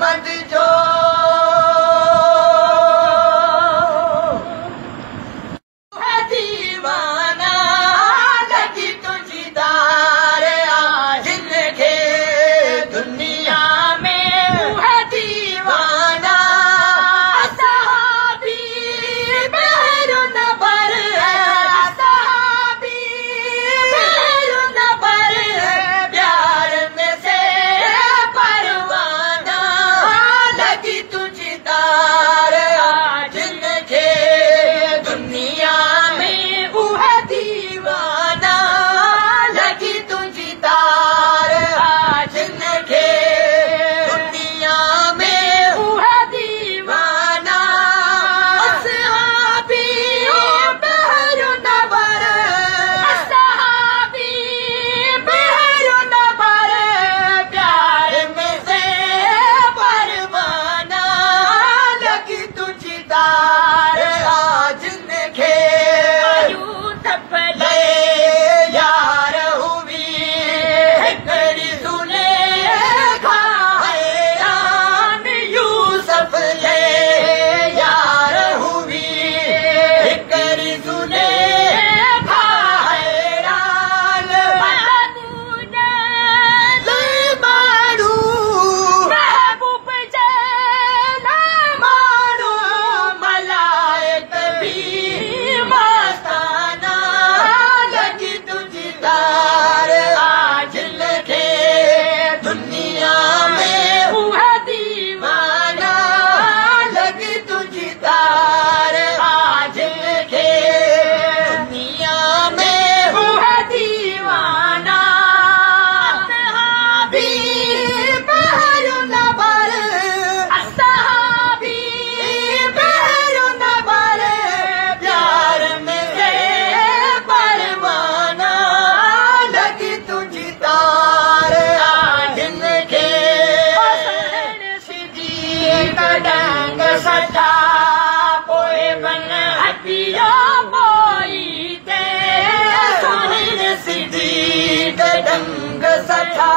मोहम्मद जो है दीवाना लगी तुझी दार जिनके दुनिया में है दीवाना सहाबी मेहरुन पर है सहाबी मेहरुन पर है प्यार में से परवाना लगी तुझी दार जिनके दुनिया में वो है दीवाना लगी तुझी तार जिनके दुनिया में वो है दीवाना सहाबी मेहरुन पर सहाबी मेहरुन पर प्यार में से परवाना लगी तुझी तार जिनके ले यार हुई कड़ी सुने हैरान यूसुफ ले यार हुई कड़ी सुने हैरान ले मारू महबूब जला मारू मलाइक भी मस्ताना लगी तुझी तार जिनके दुनिया में वो है दीवाना लगी तुझी तार जिनके दुनिया में वो है दीवाना सहाबी मेहरुन पर सहाबी मेहरुन पर प्यार में से परवाना लगी तुझी तार जिनके सिद्दीक डंग सजा कोई बन हटिया बोई ते सुहिन सिद्दीक डंग सजा